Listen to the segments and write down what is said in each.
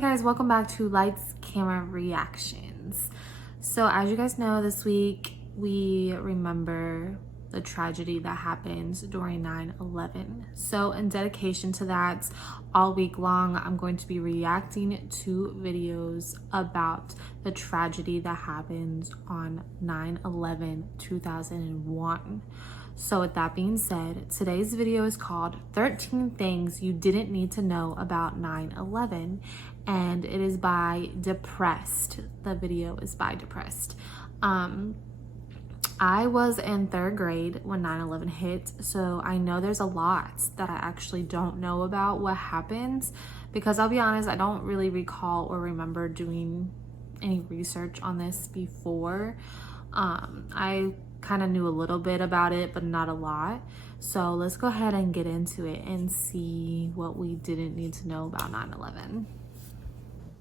guys, welcome back to Lights Camera Reactions. So as you guys know, this week we remember the tragedy that happened during 9/11. So in dedication to that, all week long I'm going to be reacting to videos about the tragedy that happened on 9/11/2001. So with that being said, today's video is called 13 Things You Didn't Need to Know About 9/11, and it is by Depressed. The video is by Depressed. I was in 3rd grade when 9/11 hit, so I know there's a lot that I actually don't know about what happened, because I'll be honest, I don't really recall or remember doing any research on this before. I kind of knew a little bit about it, but not a lot. So let's go ahead and get into it and see what we didn't need to know about 9/11.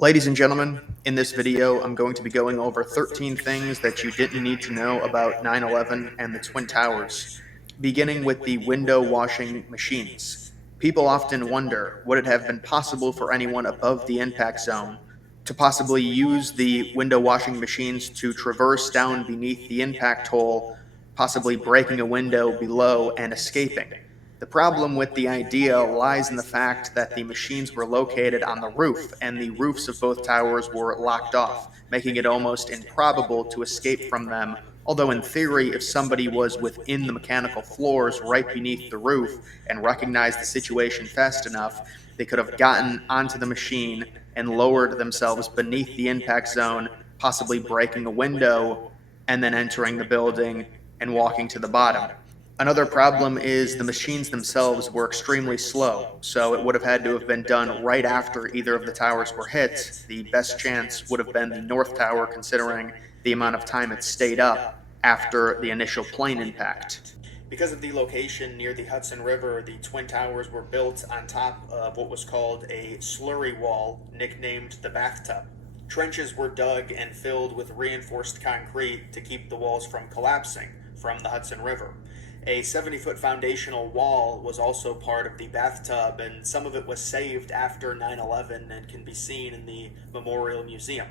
Ladies and gentlemen, in this video, I'm going to be going over 13 things that you didn't need to know about 9/11 and the Twin Towers, beginning with the window washing machines. People often wonder, would it have been possible for anyone above the impact zone to possibly use the window washing machines to traverse down beneath the impact hole, possibly breaking a window below and escaping? The problem with the idea lies in the fact that the machines were located on the roof, and the roofs of both towers were locked off, making it almost improbable to escape from them. Although in theory, if somebody was within the mechanical floors right beneath the roof and recognized the situation fast enough, they could have gotten onto the machine and lowered themselves beneath the impact zone, possibly breaking a window and then entering the building and walking to the bottom. Another problem is the machines themselves were extremely slow, so it would have had to have been done right after either of the towers were hit. The best chance would have been the North Tower, considering the amount of time it stayed up after the initial plane impact. Because of the location near the Hudson River, the Twin Towers were built on top of what was called a slurry wall, nicknamed the bathtub. Trenches were dug and filled with reinforced concrete to keep the walls from collapsing from the Hudson River. A 70-foot foundational wall was also part of the bathtub, and some of it was saved after 9/11 and can be seen in the Memorial Museum.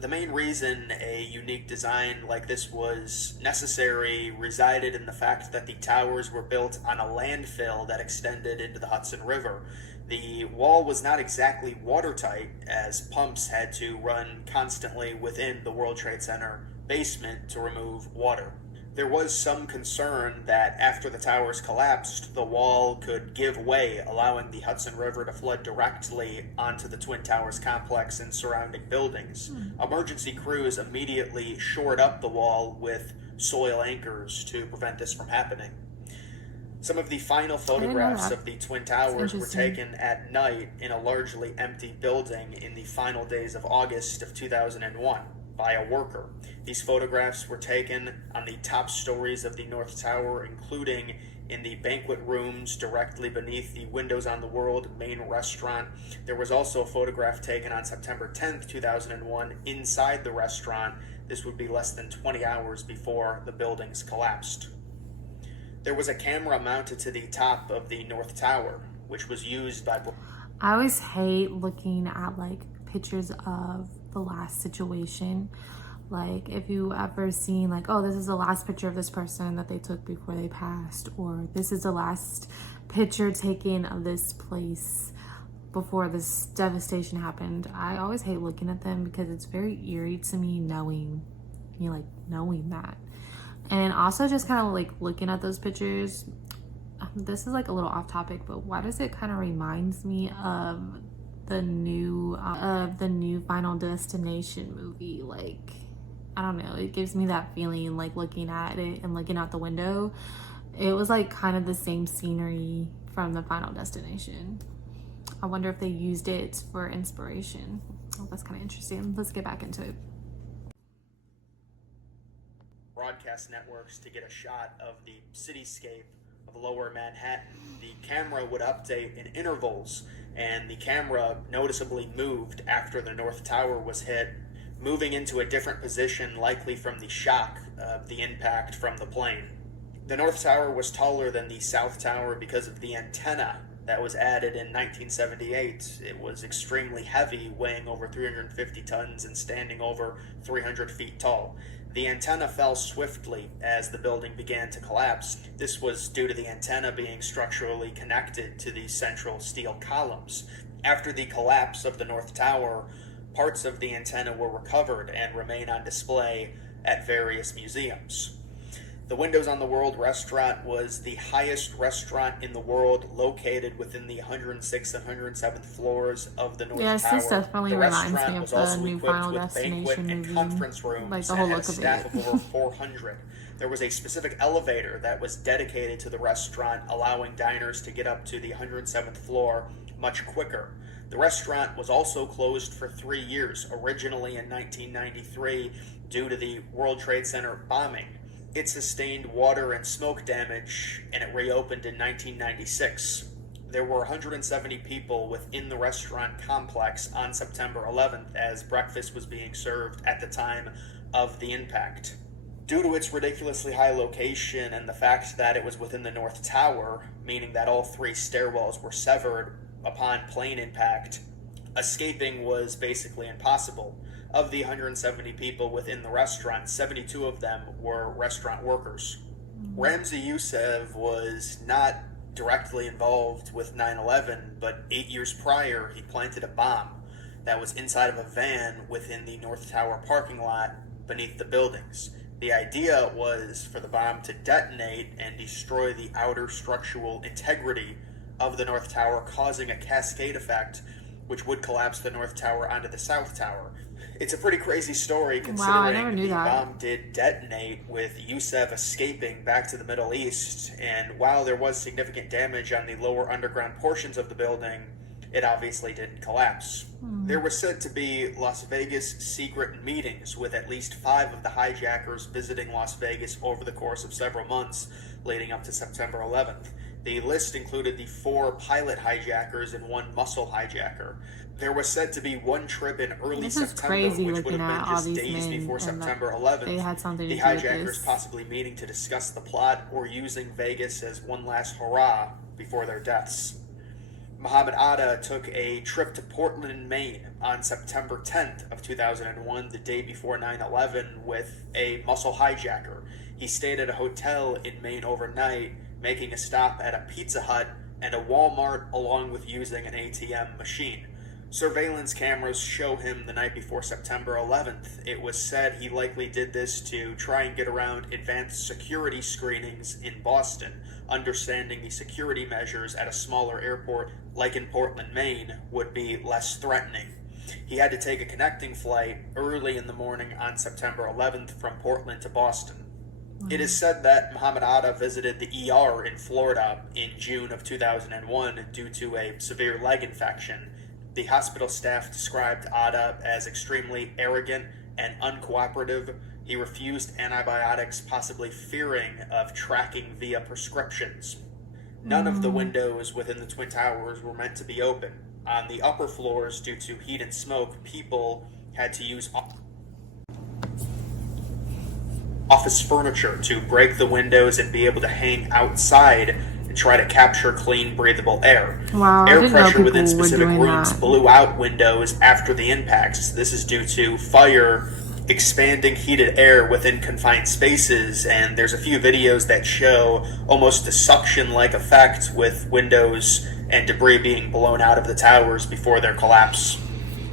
The main reason a unique design like this was necessary resided in the fact that the towers were built on a landfill that extended into the Hudson River. The wall was not exactly watertight, as pumps had to run constantly within the World Trade Center basement to remove water. There was some concern that after the towers collapsed, the wall could give way, allowing the Hudson River to flood directly onto the Twin Towers complex and surrounding buildings. Emergency crews immediately shored up the wall with soil anchors to prevent this from happening. Some of the final photographs of the Twin Towers were taken at night in a largely empty building in the final days of August of 2001. By a worker. These photographs were taken on the top stories of the North Tower, including in the banquet rooms directly beneath the Windows on the World main restaurant. There was also a photograph taken on September 10th, 2001 inside the restaurant. This would be less than 20 hours before the buildings collapsed. There was a camera mounted to the top of the North Tower, which was used by... I always hate looking at pictures of the last situation. Like if you ever seen oh, this is the last picture of this person that they took before they passed, or this is the last picture taken of this place before this devastation happened. I always hate looking at them because it's very eerie to me knowing that. And also just kind of looking at those pictures, this is a little off topic, but why does it kind of reminds me of the new Final Destination movie? I don't know, it gives me that feeling looking at it and looking out the window. It was kind of the same scenery from the Final Destination. I wonder if they used it for inspiration. Oh, that's kind of interesting. Let's get back into it. Broadcast networks to get a shot of the cityscape of lower Manhattan. The camera would update in intervals, and the camera noticeably moved after the North Tower was hit, moving into a different position, likely from the shock of the impact from the plane. The North Tower was taller than the South Tower because of the antenna that was added in 1978. It was extremely heavy, weighing over 350 tons and standing over 300 feet tall. The antenna fell swiftly as the building began to collapse. This was due to the antenna being structurally connected to the central steel columns. After the collapse of the North Tower, parts of the antenna were recovered and remain on display at various museums. The Windows on the World restaurant was the highest restaurant in the world, located within the 106th and 107th floors of the North Tower. Yes, this definitely The reminds me restaurant of was the also new equipped Final with banquet Destination and movie. conference rooms Like the and whole had a look of staff it. of over 400. There was a specific elevator that was dedicated to the restaurant, allowing diners to get up to the 107th floor much quicker. The restaurant was also closed for 3 years, originally in 1993 due to the World Trade Center bombing. It sustained water and smoke damage, and it reopened in 1996. There were 170 people within the restaurant complex on September 11th as breakfast was being served at the time of the impact. Due to its ridiculously high location and the fact that it was within the North Tower, meaning that all 3 stairwells were severed upon plane impact, escaping was basically impossible. Of the 170 people within the restaurant, 72 of them were restaurant workers. Ramzi Youssef was not directly involved with 9/11, but 8 years prior, he planted a bomb that was inside of a van within the North Tower parking lot beneath the buildings. The idea was for the bomb to detonate and destroy the outer structural integrity of the North Tower, causing a cascade effect which would collapse the North Tower onto the South Tower. It's a pretty crazy story considering the bomb did detonate with Youssef escaping back to the Middle East, and while there was significant damage on the lower underground portions of the building, it obviously didn't collapse. There were said to be Las Vegas secret meetings with at least 5 of the hijackers visiting Las Vegas over the course of several months leading up to September 11th. The list included the 4 pilot hijackers and 1 muscle hijacker. There was said to be 1 trip in early September, which would have been just days before September 11th. They had something to the do with hijackers this. possibly meeting to discuss the plot or using Vegas as one last hurrah before their deaths. Muhammad Atta took a trip to Portland, Maine on September 10th of 2001, the day before 9/11, with a muscle hijacker. He stayed at a hotel in Maine overnight, making a stop at a Pizza Hut and a Walmart, along with using an ATM machine. Surveillance cameras show him the night before September 11th. It was said he likely did this to try and get around advanced security screenings in Boston, understanding the security measures at a smaller airport like in Portland, Maine, would be less threatening. He had to take a connecting flight early in the morning on September 11th from Portland to Boston. It is said that Muhammad Atta visited the ER in Florida in June of 2001 due to a severe leg infection. The hospital staff described Atta as extremely arrogant and uncooperative. He refused antibiotics, possibly fearing of tracking via prescriptions. None of the windows within the Twin Towers were meant to be open. On the upper floors, due to heat and smoke, people had to use office furniture to break the windows and be able to hang outside and try to capture clean, breathable air. Wow, Air pressure within specific doing rooms that. blew out windows after the impacts. This is due to fire expanding heated air within confined spaces, and there's a few videos that show almost a suction-like effect with windows and debris being blown out of the towers before their collapse.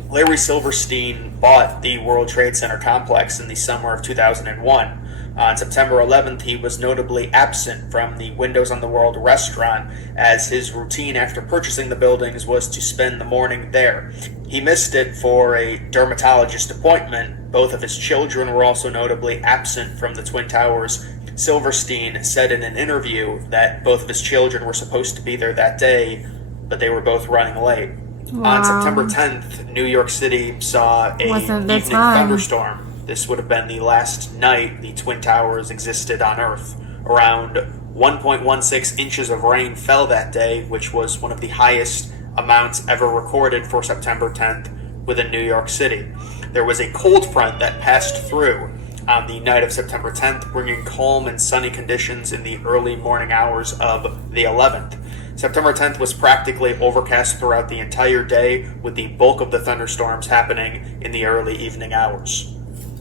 Larry Silverstein bought the World Trade Center complex in the summer of 2001. On September 11th, he was notably absent from the Windows on the World restaurant, as his routine after purchasing the buildings was to spend the morning there. He missed it for a dermatologist appointment. Both of his children were also notably absent from the Twin Towers. Silverstein said in an interview that both of his children were supposed to be there that day, but they were both running late. Wow. On September 10th, New York City saw a Wasn't the evening time. thunderstorm. This would have been the last night the Twin Towers existed on Earth. Around 1.16 inches of rain fell that day, which was one of the highest amounts ever recorded for September 10th within New York City. There was a cold front that passed through on the night of September 10th, bringing calm and sunny conditions in the early morning hours of the 11th. September 10th was practically overcast throughout the entire day, with the bulk of the thunderstorms happening in the early evening hours.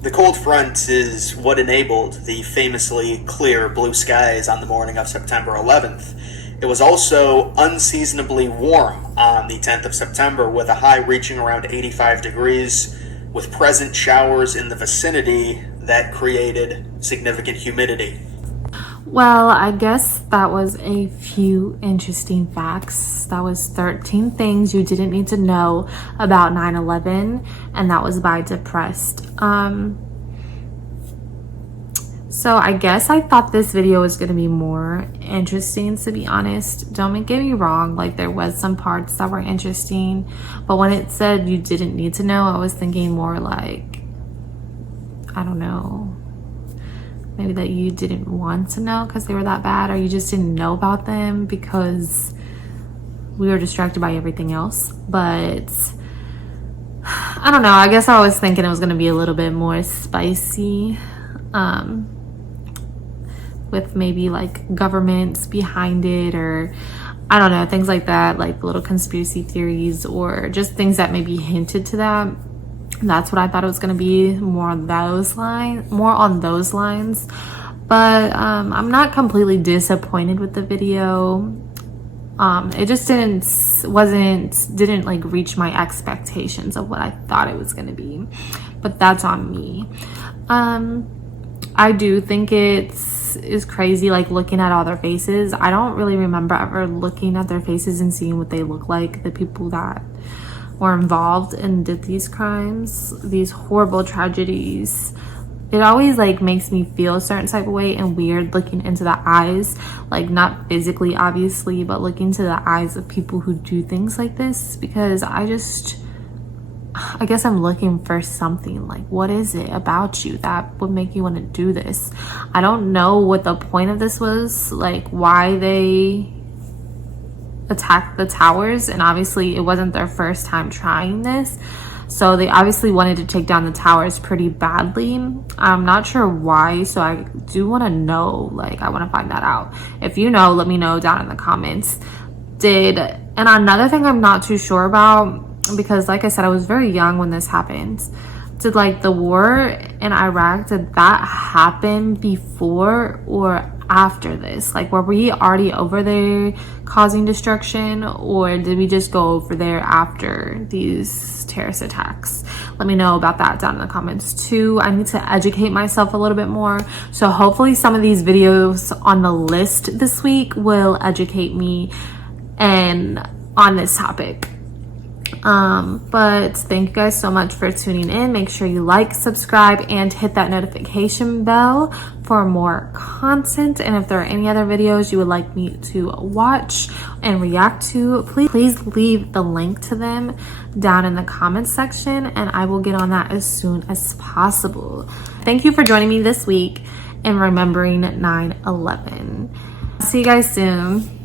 The cold front is what enabled the famously clear blue skies on the morning of September 11th. It was also unseasonably warm on the 10th of September, with a high reaching around 85 degrees, with present showers in the vicinity that created significant humidity. Well, I guess that was a few interesting facts. That was 13 things you didn't need to know about 9/11, and that was by Depressed. So I guess I thought this video was going to be more interesting, to be honest. Don't get me wrong, like there was some parts that were interesting, but when it said you didn't need to know, I was thinking more like, I don't know, maybe that you didn't want to know because they were that bad, or you just didn't know about them because we were distracted by everything else. But I don't know, I guess I was thinking it was going to be a little bit more spicy, with maybe like governments behind it, or I don't know, things like that, like little conspiracy theories, or just things that maybe hinted to that. That's what I thought it was going to be, more on those lines. But I'm not completely disappointed with the video. It just didn't like reach my expectations of what I thought it was going to be, but that's on me. I do think is crazy, like looking at all their faces. I don't really remember ever looking at their faces and seeing what they look like, the people that were involved and did these crimes, these horrible tragedies. It always like makes me feel a certain type of way and weird looking into the eyes, like not physically obviously, but looking into the eyes of people who do things like this, because I guess I'm looking for something. Like, what is it about you that would make you want to do this? I don't know what the point of this was, like why they attacked the towers, and obviously it wasn't their first time trying this, so they obviously wanted to take down the towers pretty badly. I'm not sure why, so I do want to know, like I want to find that out. If you know, let me know down in the comments. And another thing I'm not too sure about, because like I said, I was very young when this happened, did like the war in Iraq, did that happen before or after this? Like, were we already over there causing destruction, or did we just go over there after these terrorist attacks? Let me know about that down in the comments too. I need to educate myself a little bit more, so hopefully some of these videos on the list this week will educate me and on this topic. But thank you guys so much for tuning in. Make sure you like, subscribe, and hit that notification bell for more content. And if there are any other videos you would like me to watch and react to, please leave the link to them down in the comments section, and I will get on that as soon as possible. Thank you for joining me this week in remembering 9/11. See you guys soon.